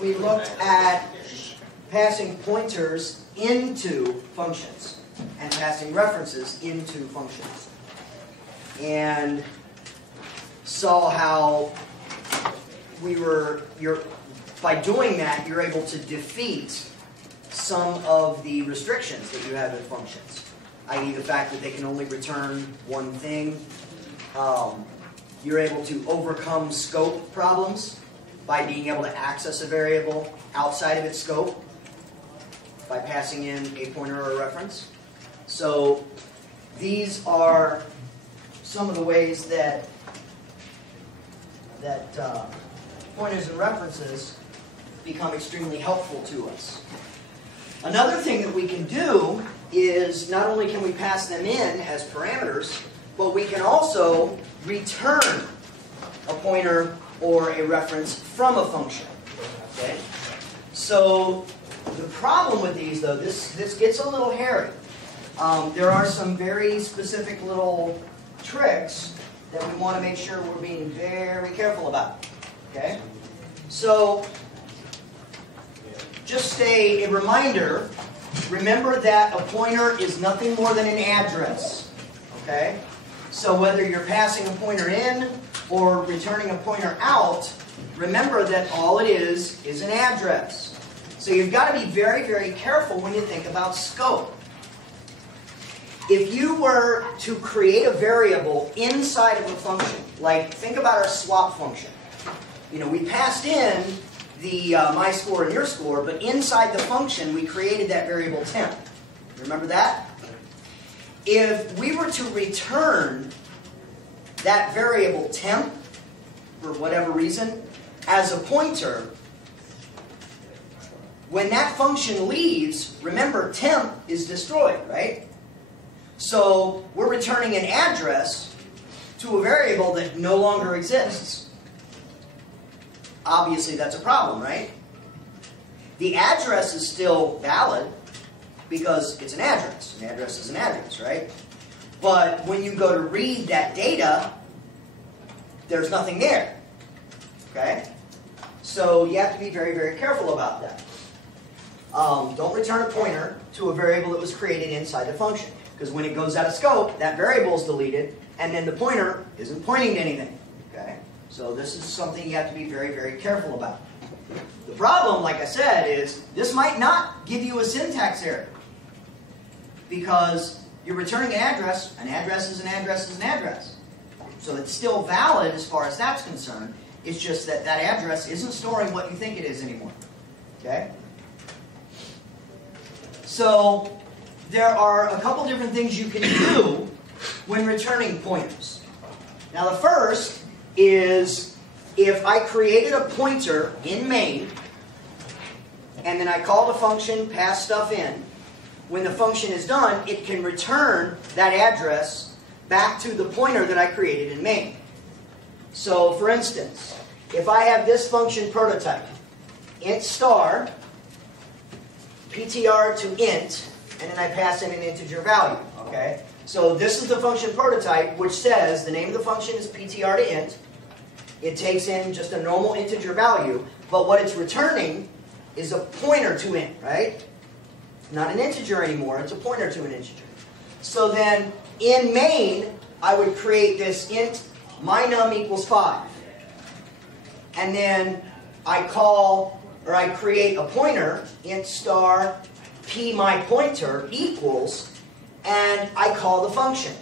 we looked at passing pointers into functions and passing references into functions, and saw how by doing that you're able to defeat some of the restrictions that you have in functions, i.e. the fact that they can only return one thing. You're able to overcome scope problems by being able to access a variable outside of its scope by passing in a pointer or a reference. So these are some of the ways that pointers and references become extremely helpful to us. Another thing that we can do is not only can we pass them in as parameters, but we can also return a pointer or a reference from a function. Okay? So the problem with these, though, this gets a little hairy. There are some very specific little tricks that we want to make sure we're being very careful about. Okay? So just a reminder, remember that a pointer is nothing more than an address. Okay? So whether you're passing a pointer in or returning a pointer out, remember that all it is an address. So you've got to be very, very careful when you think about scope. If you were to create a variable inside of a function, like think about our swap function. You know, we passed in the my score and your score, but inside the function we created that variable temp. Remember that? If we were to return that variable temp, for whatever reason, as a pointer, when that function leaves, remember temp is destroyed, right? So we're returning an address to a variable that no longer exists. Obviously that's a problem, right? The address is still valid because it's an address. An address is an address, right? But when you go to read that data, there's nothing there. Okay? So you have to be very, very careful about that. Don't return a pointer to a variable that was created inside the function, because when it goes out of scope, that variable is deleted, and then the pointer isn't pointing to anything. Okay? So this is something you have to be very, very careful about. The problem, like I said, is this might not give you a syntax error, because you're returning an address. An address is an address is an address. So it's still valid as far as that's concerned. It's just that that address isn't storing what you think it is anymore. Okay? So there are a couple different things you can do when returning pointers. Now the first is if I created a pointer in main and then I called a function, pass stuff in, when the function is done, it can return that address back to the pointer that I created in main. So for instance, if I have this function prototype, int star, ptr to int, and then I pass in an integer value. Okay? So this is the function prototype, which says the name of the function is ptr to int. It takes in just a normal integer value, but what it's returning is a pointer to int, right? Not an integer anymore, it's a pointer to an integer. So then, in main, I would create this int mynum equals 5. And then I create a pointer, int star p my pointer equals, and I call the function.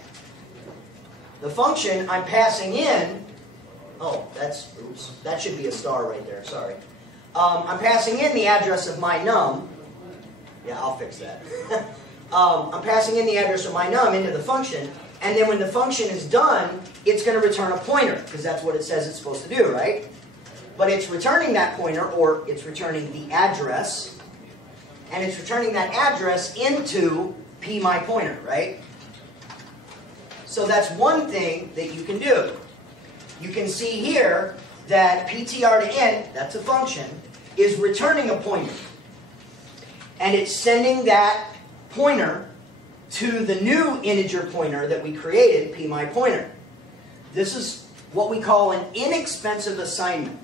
The function I'm passing in, oops, that should be a star right there, sorry. I'm passing in the address of my num. Yeah, I'll fix that. I'm passing in the address of my num into the function, and then when the function is done, it's going to return a pointer, because that's what it says it's supposed to do, right? But it's returning that pointer, or it's returning the address, and it's returning that address into p my pointer, right? So that's one thing that you can do. You can see here that ptr to int, that's a function, is returning a pointer. And it's sending that pointer to the new integer pointer that we created, p my pointer. This is what we call an inexpensive assignment.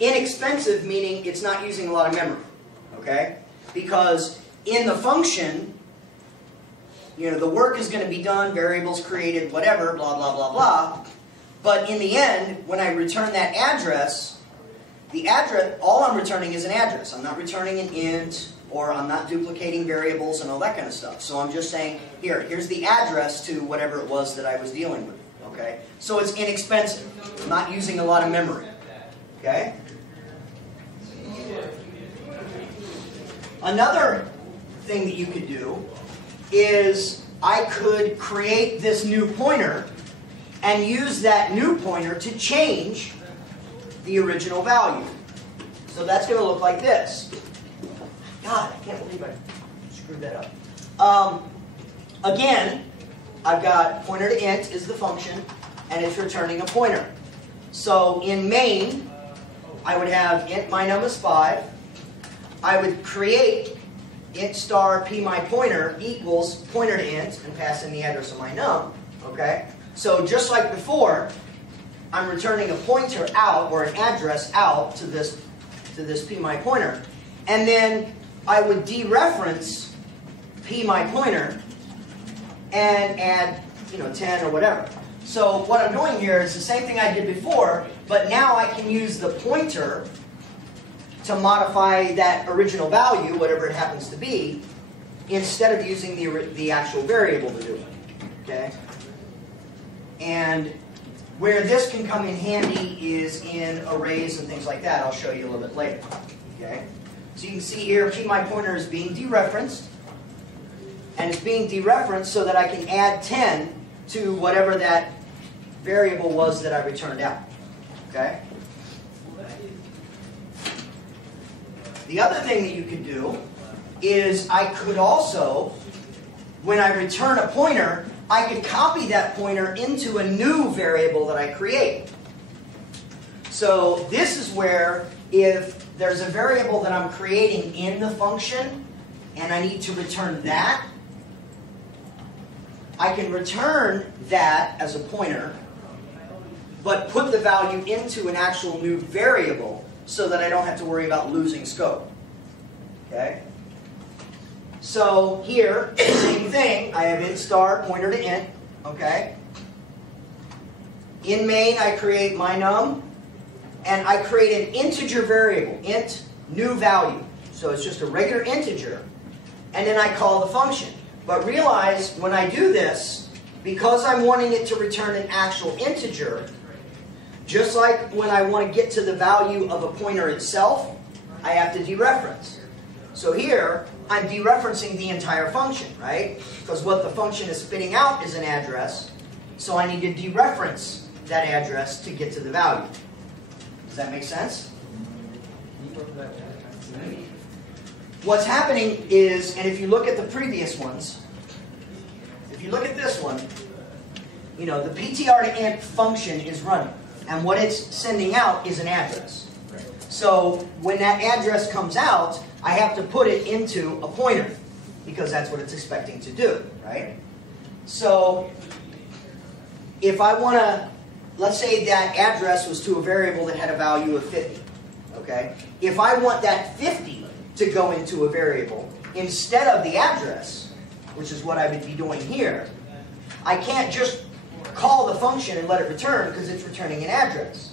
Inexpensive meaning it's not using a lot of memory, okay? Because in the function, you know, the work is going to be done, variables created, whatever, blah, blah, blah, blah. But in the end, when I return that address, the address, all I'm returning is an address. I'm not returning an int, or I'm not duplicating variables and all that kind of stuff. So I'm just saying, here's the address to whatever it was that I was dealing with, okay? So it's inexpensive. I'm not using a lot of memory, okay? Another thing that you could do is I could create this new pointer and use that new pointer to change the original value. So that's going to look like this. God, I can't believe I screwed that up. Again, I've got pointer to int is the function, and it's returning a pointer. So in main, I would have int my num is 5. I would create int star p my pointer equals pointer to int and pass in the address of my num. Okay? So just like before, I'm returning a pointer out, or an address out to this p my pointer. And then I would dereference p my pointer and add 10 or whatever. So what I'm doing here is the same thing I did before, but now I can use the pointer to modify that original value, whatever it happens to be, instead of using the actual variable to do it. Okay? And where this can come in handy is in arrays and things like that. I'll show you a little bit later. Okay? So you can see here, p my pointer is being dereferenced, and it's being dereferenced so that I can add 10 to whatever that variable was that I returned out. Okay? The other thing that you could do is I could also, when I return a pointer, I could copy that pointer into a new variable that I create. So this is where if there's a variable that I'm creating in the function and I need to return that, I can return that as a pointer, but put the value into an actual new variable so that I don't have to worry about losing scope. Okay? So here, same thing. I have int star pointer to int. Okay? In main, I create my num, and I create an integer variable, int new value. So it's just a regular integer, and then I call the function. But realize when I do this, because I'm wanting it to return an actual integer, just like when I want to get to the value of a pointer itself, I have to dereference. So here, I'm dereferencing the entire function, right? Because what the function is spitting out is an address, so I need to dereference that address to get to the value. Does that make sense? What's happening is, and if you look at the previous ones, if you look at this one, the ptr to int function is running. And what it's sending out is an address. So when that address comes out, I have to put it into a pointer, because that's what it's expecting to do, right? So if I want to, let's say that address was to a variable that had a value of 50. Okay? If I want that 50 to go into a variable instead of the address, which is what I would be doing here, I can't just call the function and let it return because it's returning an address.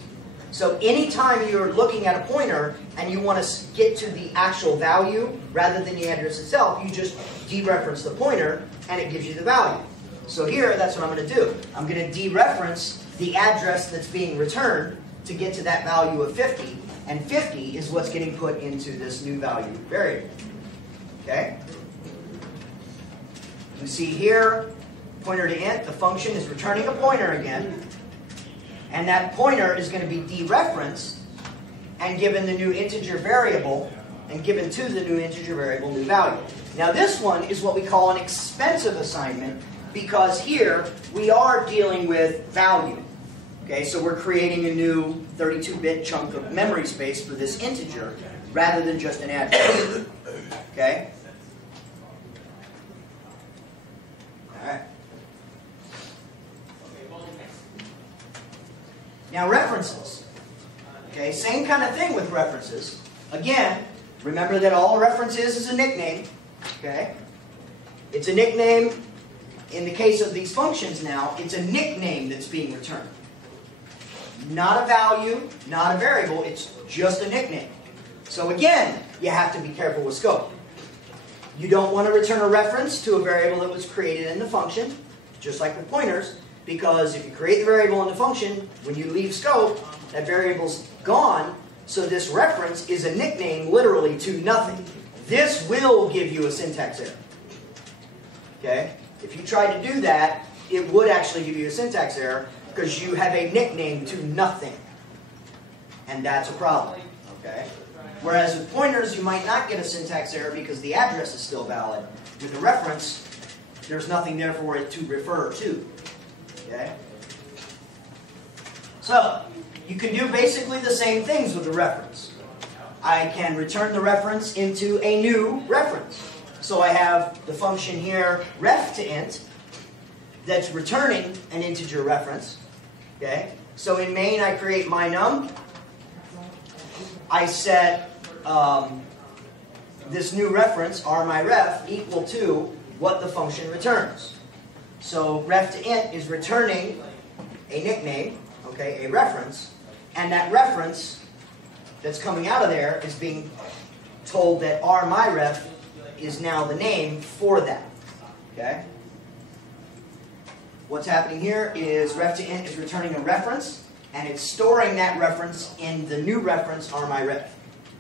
So anytime you're looking at a pointer and you want to get to the actual value rather than the address itself, you just dereference the pointer and it gives you the value. So here, that's what I'm going to do. I'm going to dereference the address that's being returned to get to that value of 50, and 50 is what's getting put into this new value variable. Okay? You can see here, pointer to int, the function is returning a pointer again, and that pointer is going to be dereferenced and given the new integer variable, and given to the new integer variable new value. Now this one is what we call an expensive assignment, because here we are dealing with value. Okay, so we're creating a new 32-bit chunk of memory space for this integer rather than just an address. Okay? Alright. Now references. Okay, same kind of thing with references. Again, remember that all reference is a nickname. Okay? It's a nickname. In the case of these functions now, it's a nickname that's being returned. Not a value, not a variable, it's just a nickname. So again, you have to be careful with scope. You don't want to return a reference to a variable that was created in the function, just like with pointers, because if you create the variable in the function, when you leave scope, that variable's gone, so this reference is a nickname literally to nothing. This will give you a syntax error. Okay? If you tried to do that, it would actually give you a syntax error because you have a nickname to nothing. And that's a problem. Okay? Whereas with pointers, you might not get a syntax error because the address is still valid. With a reference, there's nothing there for it to refer to. Okay? So, you can do basically the same things with a reference. I can return the reference into a new reference. So I have the function here, ref to int, that's returning an integer reference. Okay? So in main, I create my num. I set this new reference, rmyref, equal to what the function returns. So ref to int is returning a nickname, okay, a reference, and that reference that's coming out of there is being told that rmyref is now the name for that. Okay? What's happening here is ref to int is returning a reference, and it's storing that reference in the new reference rmyref.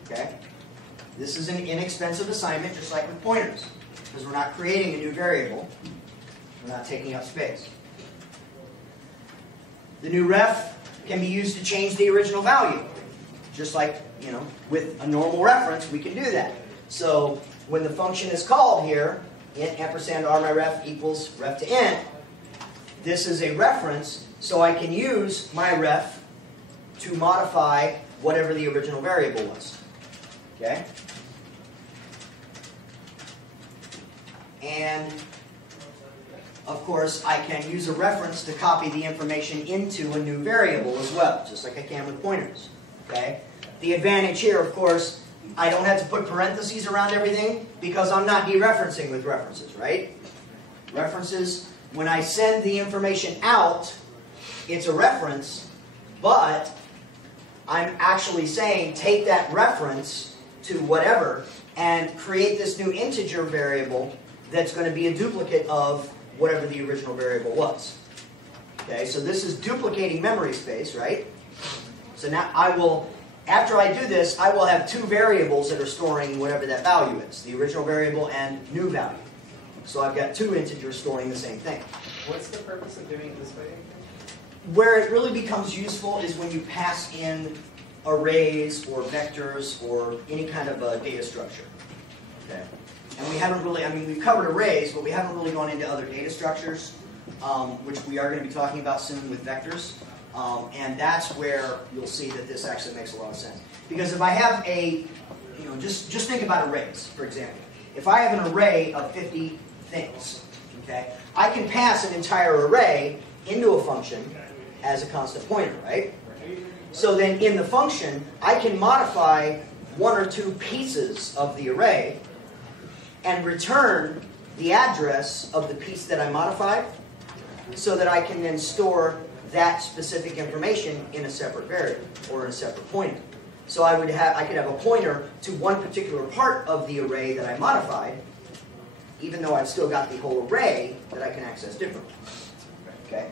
Okay? This is an inexpensive assignment, just like with pointers, because we're not creating a new variable. We're not taking up space. The new ref can be used to change the original value. Just like, with a normal reference, we can do that. So when the function is called here, int ampersand rmyref equals ref to int, this is a reference, so I can use my ref to modify whatever the original variable was. Okay? And of course, I can use a reference to copy the information into a new variable as well, just like I can with pointers. Okay? The advantage here, of course, I don't have to put parentheses around everything because I'm not dereferencing with references, right? References, when I send the information out, it's a reference, but I'm actually saying take that reference to whatever and create this new integer variable that's going to be a duplicate of whatever the original variable was. Okay, so this is duplicating memory space, right? So now after I do this, I will have two variables that are storing whatever that value is, the original variable and new value. So I've got two integers storing the same thing. What's the purpose of doing it this way? Where it really becomes useful is when you pass in arrays or vectors or any kind of a data structure. Okay. And we haven't really, we've covered arrays, but we haven't really gone into other data structures, which we are going to be talking about soon with vectors. And that's where you'll see that this actually makes a lot of sense. Because if I have just think about arrays, for example. If I have an array of 50 things, okay, I can pass an entire array into a function as a constant pointer, right? So then in the function, I can modify one or two pieces of the array and return the address of the piece that I modified so that I can then store that specific information in a separate variable or in a separate pointer. So I could have a pointer to one particular part of the array that I modified, even though I've still got the whole array that I can access differently. Okay?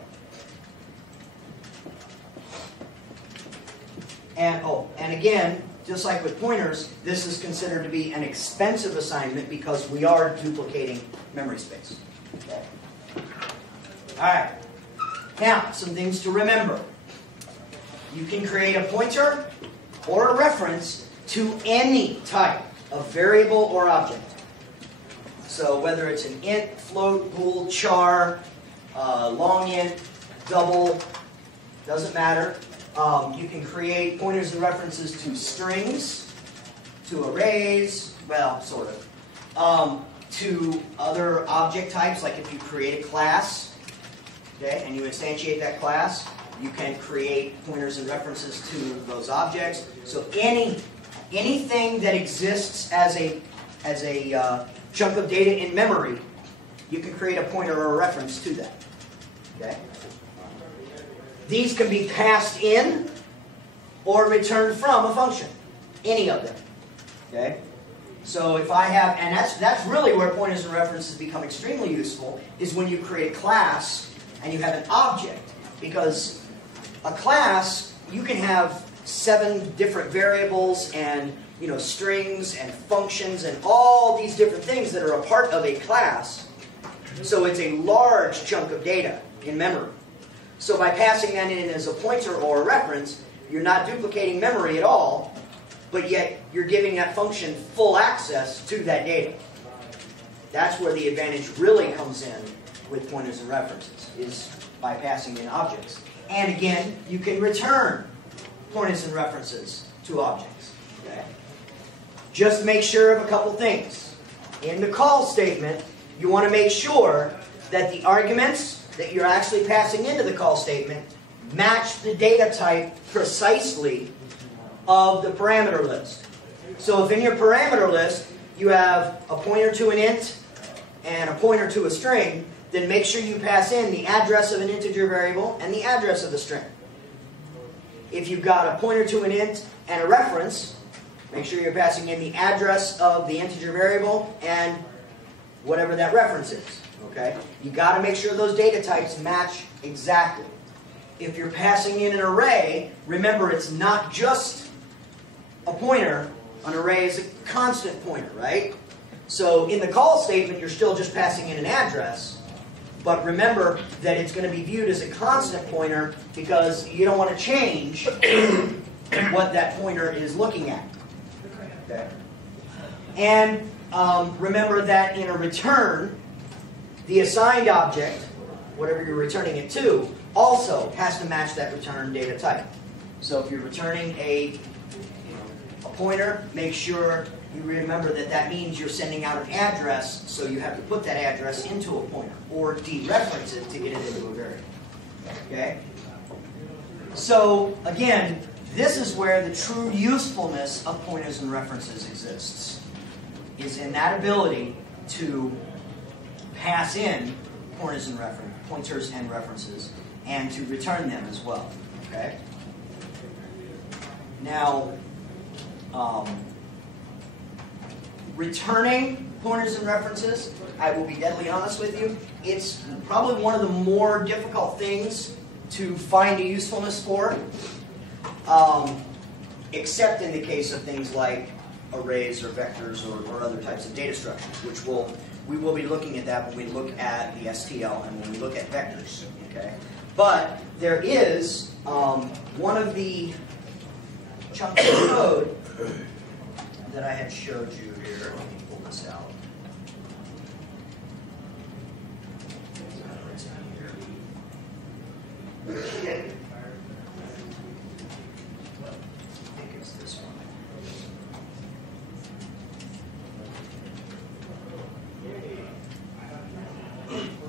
And again, just like with pointers, this is considered to be an expensive assignment because we are duplicating memory space. Okay? All right. Now, some things to remember. You can create a pointer or a reference to any type of variable or object. So whether it's an int, float, bool, char, long int, double, doesn't matter. You can create pointers and references to strings, to arrays, well, sort of, to other object types, like if you create a class, okay, and you instantiate that class, You can create pointers and references to those objects. So anything that exists as a chunk of data in memory, you can create a pointer or a reference to that. Okay? These can be passed in or returned from a function. Any of them. Okay? So if I have, and that's really where pointers and references become extremely useful, is when you create a class and you have an object. Because a class, you can have 7 different variables and strings and functions and all these different things that are a part of a class. So it's a large chunk of data in memory. So by passing that in as a pointer or a reference, you're not duplicating memory at all, but yet you're giving that function full access to that data. That's where the advantage really comes in with pointers and references, is by passing in objects. And again, you can return pointers and references to objects. Okay? Just make sure of a couple things. In the call statement, you want to make sure that the arguments that you're actually passing into the call statement match the data type precisely of the parameter list. So if in your parameter list you have a pointer to an int and a pointer to a string, then make sure you pass in the address of an integer variable and the address of the string. If you've got a pointer to an int and a reference, make sure you're passing in the address of the integer variable and whatever that reference is. Okay? You've got to make sure those data types match exactly. If you're passing in an array, remember it's not just a pointer. An array is a constant pointer, right? So in the call statement, you're still just passing in an address. But remember that it's going to be viewed as a constant pointer because you don't want to change what that pointer is looking at. Okay? And remember that in a return, the assigned object, whatever you're returning it to, also has to match that return data type. So if you're returning a pointer, make sure you remember that that means you're sending out an address, so you have to put that address into a pointer, or dereference it to get it into a variable. Okay? So, again, this is where the true usefulness of pointers and references exists, is in that ability to pass in pointers and references and to return them as well. Okay? Now, returning pointers and references, I will be deadly honest with you, it's probably one of the more difficult things to find a usefulness for, except in the case of things like arrays or vectors or other types of data structures, which we will be looking at that when we look at the STL and when we look at vectors. Okay? But there is one of the chunks of code that I had showed you here. Let me pull this out. I think it's this one.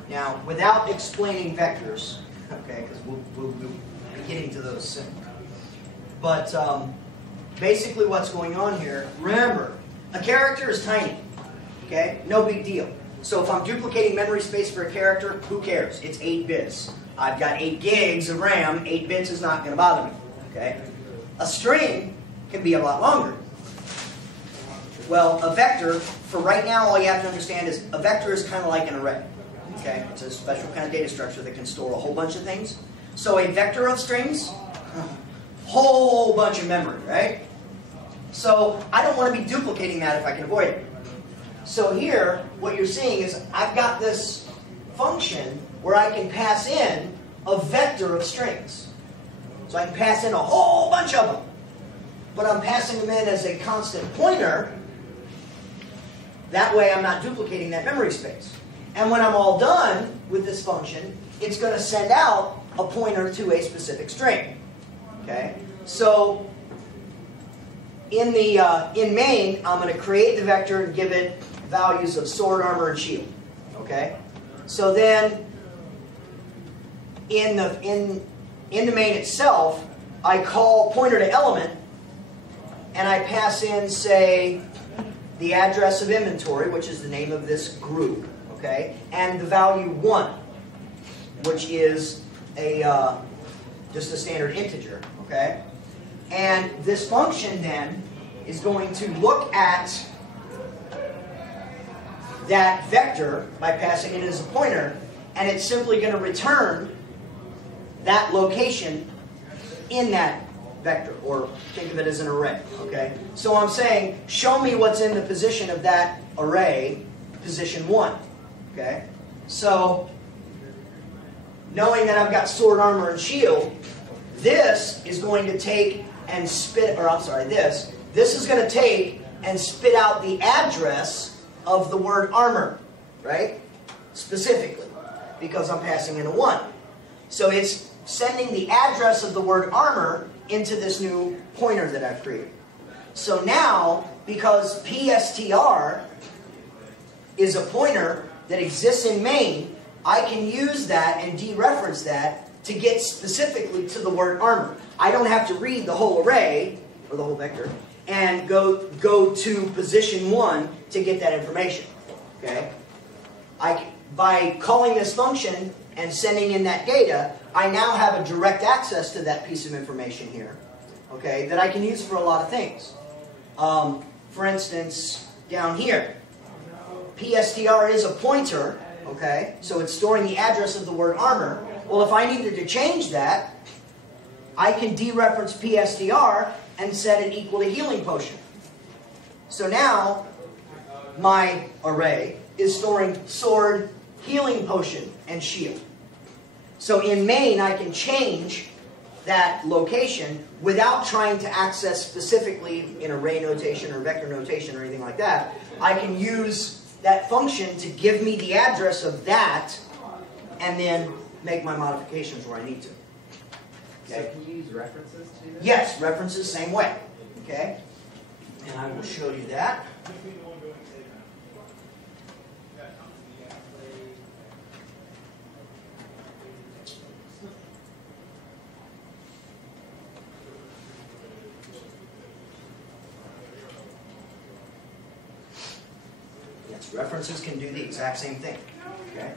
Now, without explaining vectors, okay, because we'll be getting to those soon. But basically what's going on here, remember, a character is tiny, okay? No big deal. So if I'm duplicating memory space for a character, who cares? It's 8 bits. I've got 8 gigs of RAM, 8 bits is not going to bother me, okay? A string can be a lot longer. Well, a vector, for right now, all you have to understand is a vector is kind of like an array, okay? It's a special kind of data structure that can store a whole bunch of things. So a vector of strings, whole bunch of memory, right? So I don't want to be duplicating that if I can avoid it. So here, what you're seeing is I've got this function where I can pass in a vector of strings. So I can pass in a whole bunch of them. But I'm passing them in as a constant pointer. That way I'm not duplicating that memory space. And when I'm all done with this function, it's going to send out a pointer to a specific string. Okay? So in main, I'm going to create the vector and give it values of sword, armor, and shield. Okay? So then in in the main itself, I call pointer to element, and I pass in, say, the address of inventory, which is the name of this group, okay, and the value 1, which is just a standard integer, okay? And this function then is going to look at that vector by passing it as a pointer, and it's simply going to return that location in that vector, or think of it as an array, okay? So I'm saying, show me what's in the position of that array, position 1, okay? So, knowing that I've got sword, armor, and shield, this is going to take and spit, or I'm sorry, this is going to take and spit out the address of the word armor, right? Specifically, because I'm passing in a 1. So it's sending the address of the word armor into this new pointer that I've created. So now, because PSTR is a pointer that exists in main, I can use that and dereference that to get specifically to the word armor. I don't have to read the whole array, or the whole vector, and go to position 1 to get that information. Okay? By calling this function and sending in that data, I now have a direct access to that piece of information here, okay, that I can use for a lot of things. For instance, down here, PSTR is a pointer, okay, so it's storing the address of the word armor. Well, if I needed to change that, I can dereference PSTR and set it equal to healing potion. So now, my array is storing sword, healing potion, and shield. So in main, I can change that location without trying to access specifically in array notation or vector notation or anything like that. I can use that function to give me the address of that and then make my modifications where I need to. Okay? So can you use references to do that? Yes, references, same way. Okay? And I will show you that. Yes, references can do the exact same thing. Okay?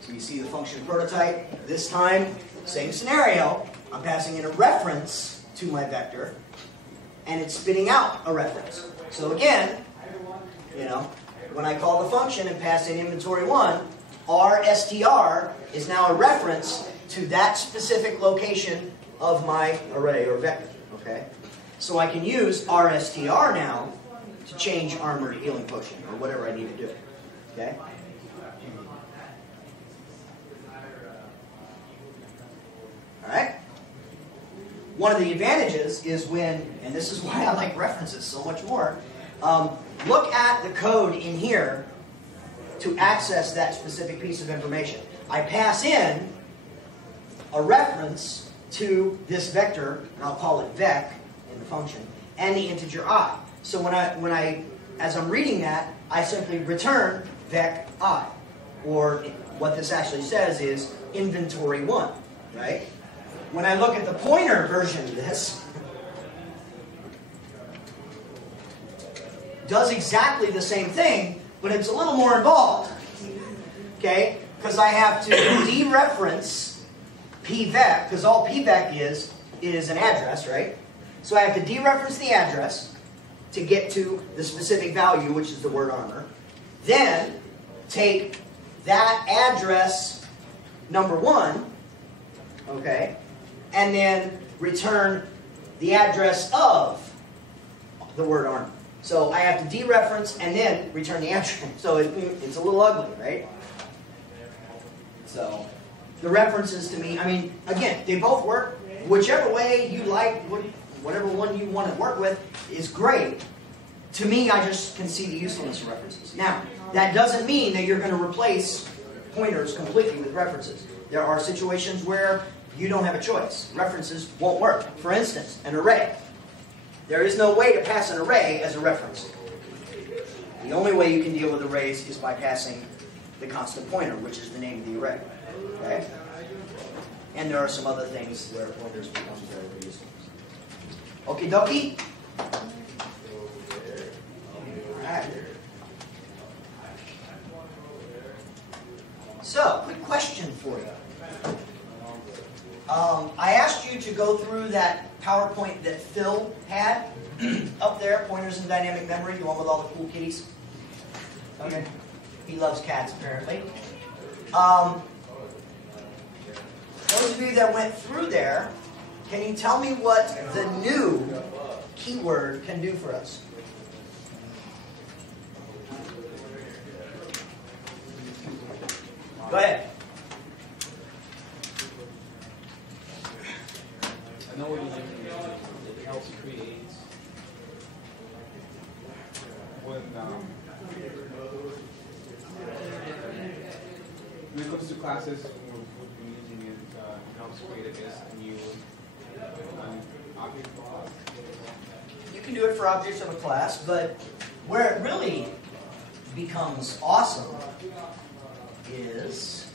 So you see the function prototype. This time, same scenario. I'm passing in a reference to my vector, and it's spitting out a reference. So again, you know, when I call the function and pass in inventory 1, rstr is now a reference to that specific location of my array or vector. Okay? So I can use rstr now to change armor to healing potion, or whatever I need to do. Okay? Alright? One of the advantages is when, and this is why I like references so much more, look at the code in here to access that specific piece of information. I pass in a reference to this vector, and I'll call it vec in the function, and the integer I. So as I'm reading that, I simply return vec I. Or what this actually says is inventory 1, right? When I look at the pointer version of this, does exactly the same thing, but it's a little more involved. Okay? Because I have to dereference pvec, because all pvec is an address, right? So I have to dereference the address to get to the specific value, which is the word armor. Then take that address number 1, okay, and then return the address of the word armor. So I have to dereference and then return the address. So it's a little ugly, right? So the references to me, I mean, again, they both work. Whichever way you like, whatever one you want to work with is great. To me, I just can see the usefulness of references. Now, that doesn't mean that you're going to replace pointers completely with references. There are situations where you don't have a choice. References won't work. For instance, an array. There is no way to pass an array as a reference. The only way you can deal with arrays is by passing the constant pointer, which is the name of the array. Okay? And there are some other things where pointers become very, very useful. Okie dokie? Alright. So, quick question for you. I asked you to go through that PowerPoint that Phil had up there, Pointers in Dynamic Memory, the one with all the cool kitties. Okay. He loves cats, apparently. Those of you that went through there, can you tell me what the new keyword can do for us? Go ahead. I know what you're doing. It helps create when it comes to classes, we'll be using it. It helps create a new object. You can do it for objects of a class, but where it really becomes awesome is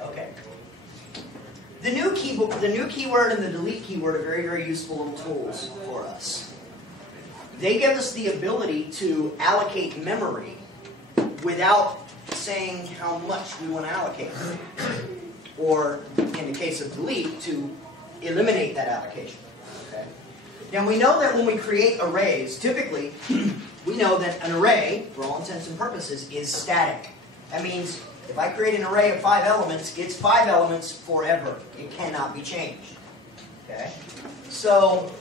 okay. The new keyword and the delete keyword are very, very useful little tools for us. They give us the ability to allocate memory without saying how much we want to allocate. Or, in the case of delete, to eliminate that allocation. Okay? Now we know that when we create arrays, typically, we know that an array, for all intents and purposes, is static. That means if I create an array of 5 elements, it's 5 elements forever. It cannot be changed. Okay? So,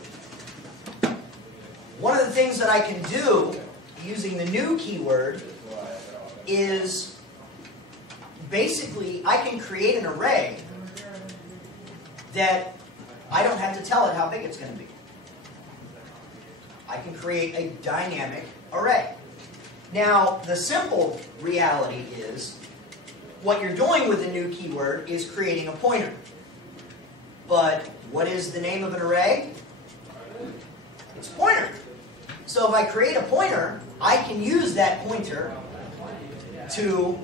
one of the things that I can do using the new keyword is basically I can create an array that I don't have to tell it how big it's going to be. I can create a dynamic array. Now, the simple reality is what you're doing with the new keyword is creating a pointer. But what is the name of an array? It's a pointer. So if I create a pointer, I can use that pointer to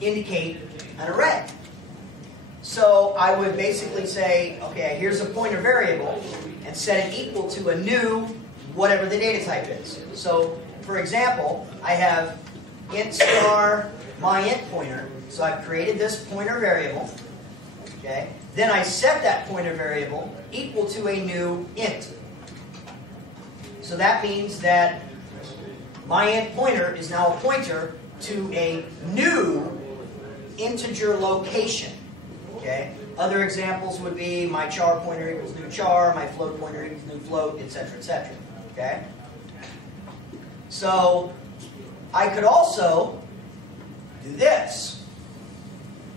indicate an array. So I would basically say, okay, here's a pointer variable, and set it equal to a new whatever the data type is. So, for example, I have int star my int pointer. So I've created this pointer variable. Okay. Then I set that pointer variable equal to a new int. So that means that my int pointer is now a pointer to a new integer location. Okay. Other examples would be my char pointer equals new char, my float pointer equals new float, etc., etc. Okay. So I could also do this.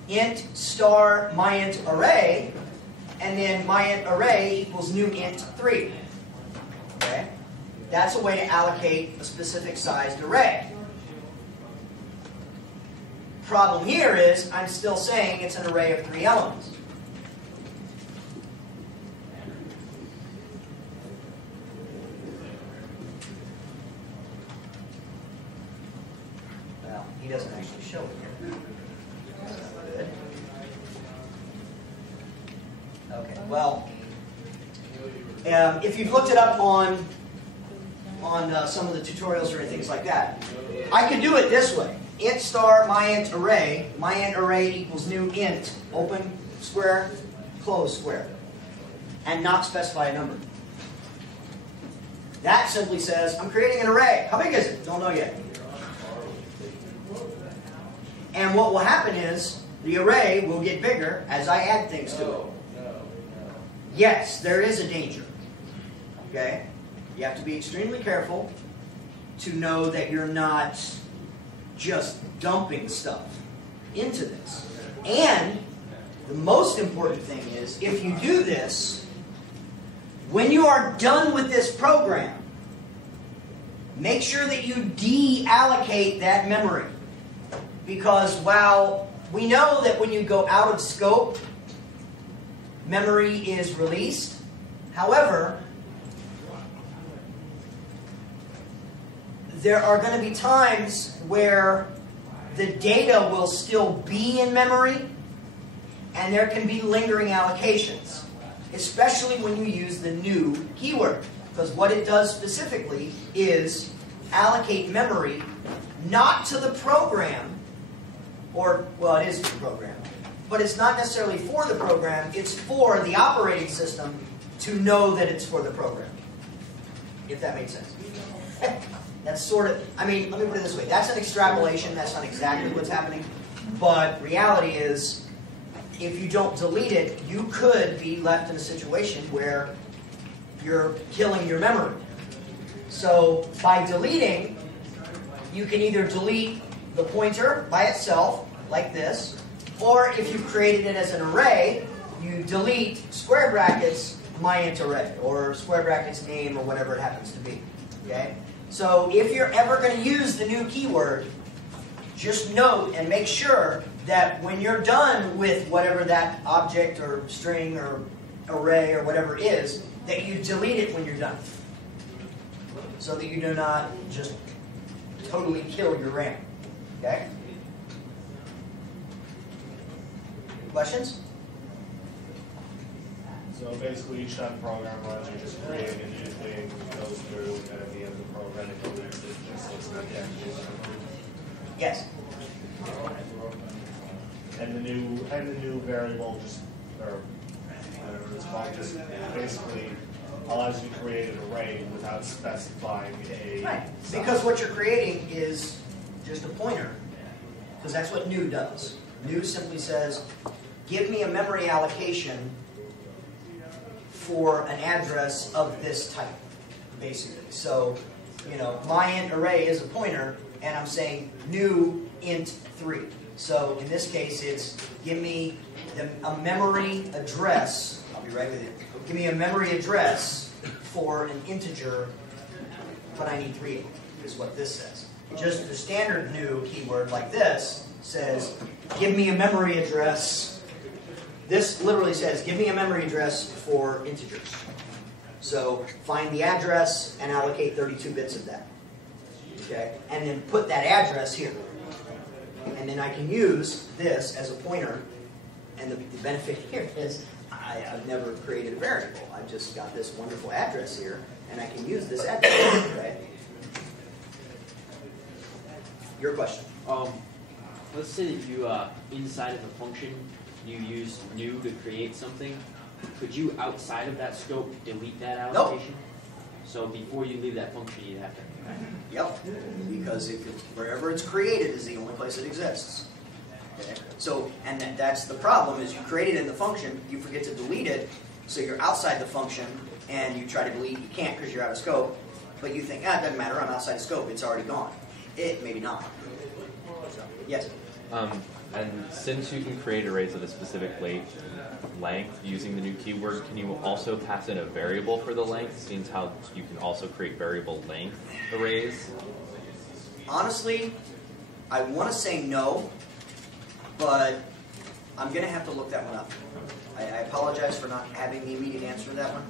Int star myint array, and then myint array equals new int 3. Okay? That's a way to allocate a specific sized array. Problem here is I'm still saying it's an array of 3 elements. Well, he doesn't actually show it here. Good. Okay, well, if you've looked it up on some of the tutorials or things like that, I could do it this way. Int star myint array equals new int, open square, close square, and not specify a number. That simply says, I'm creating an array. How big is it? Don't know yet. And what will happen is, the array will get bigger as I add things to it. Yes, there is a danger. Okay? You have to be extremely careful to know that you're not just dumping stuff into this. And the most important thing is, if you do this, when you are done with this program, make sure that you deallocate that memory. Because while we know that when you go out of scope, memory is released, however, there are going to be times where the data will still be in memory, and there can be lingering allocations, especially when you use the new keyword. Because what it does specifically is allocate memory not to the program, or, well, it is to the program, but it's not necessarily for the program, it's for the operating system to know that it's for the program. If that makes sense. That's sort of, I mean, let me put it this way. That's an extrapolation. That's not exactly what's happening. But reality is, if you don't delete it, you could be left in a situation where you're killing your memory. So by deleting, you can either delete the pointer by itself, like this, or if you've created it as an array, you delete square brackets myIntArray, or square brackets name, or whatever it happens to be. Okay? So if you're ever going to use the new keyword, just note and make sure that when you're done with whatever that object or string or array or whatever is, that you delete it when you're done. So that you do not just totally kill your RAM. Okay? Questions? So basically each time the program runs, you just create a new thing, goes through, and at the end of the program it deletes it, just so it's not the application. Yes. And the new variable just, or whatever it's called, just basically allows you to create an array without specifying a Right. size. Because what you're creating is just a pointer. Because that's what new does. New simply says, give me a memory allocation for an address of this type, basically. So, you know, myIntArray is a pointer, and I'm saying new int 3. So in this case, it's give me a memory address. I'll be right with you. Give me a memory address for an integer, but I need 3 is what this says. Just the standard new keyword like this says, give me a memory address. This literally says, give me a memory address for integers. So find the address and allocate 32 bits of that. Okay? And then put that address here. And then I can use this as a pointer. And the benefit here is I've never created a variable. I've just got this wonderful address here, and I can use this address. Okay? Your question. Let's say that you, inside of a function, you use new to create something. Could you, outside of that scope, delete that allocation? Nope. So before you leave that function, you'd have to. Yep. Because if it's, wherever it's created is the only place it exists. Okay? So, and that's the problem, is you create it in the function, you forget to delete it, so you're outside the function, and you try to delete, you can't because you're out of scope, but you think, it doesn't matter, I'm outside of scope, it's already gone. Maybe not. So, yes? And since you can create arrays of a specific length using the new keyword, can you also pass in a variable for the length, seeing how you can also create variable length arrays? Honestly, I want to say no, but I'm going to have to look that one up. I apologize for not having the immediate answer to that one.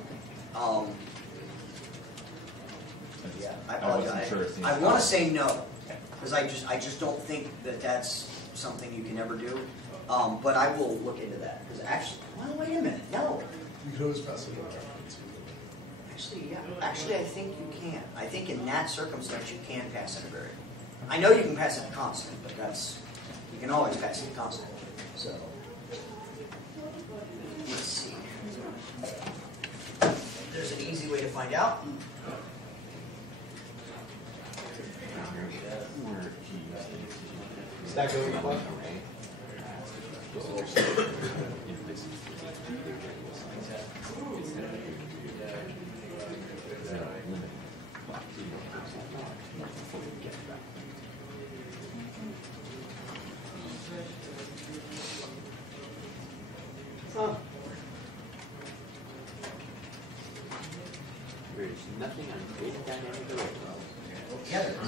Yeah, I apologize. I want to say no, because I just don't think that that's something you can ever do. But I will look into that, because actually, well, wait a minute, no. You could always pass it over. Actually, yeah. Actually, I think you can. I think in that circumstance, you can pass in a variable. I know you can pass in a constant, but you can always pass in a constant. So, let's see. There's an easy way to find out. Back over the question. There's nothing on creating dynamic arrays. Yeah, there is.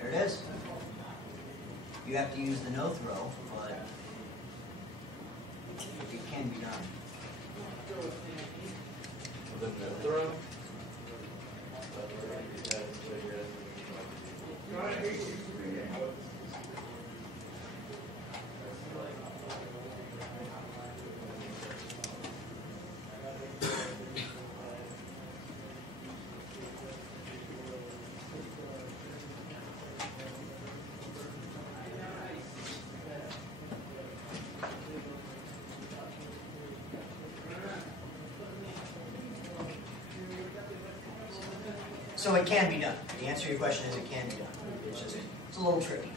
There it is. You have to use the no throw, but it can be done. So it can be done. The answer to your question is it can be done. It's a little tricky.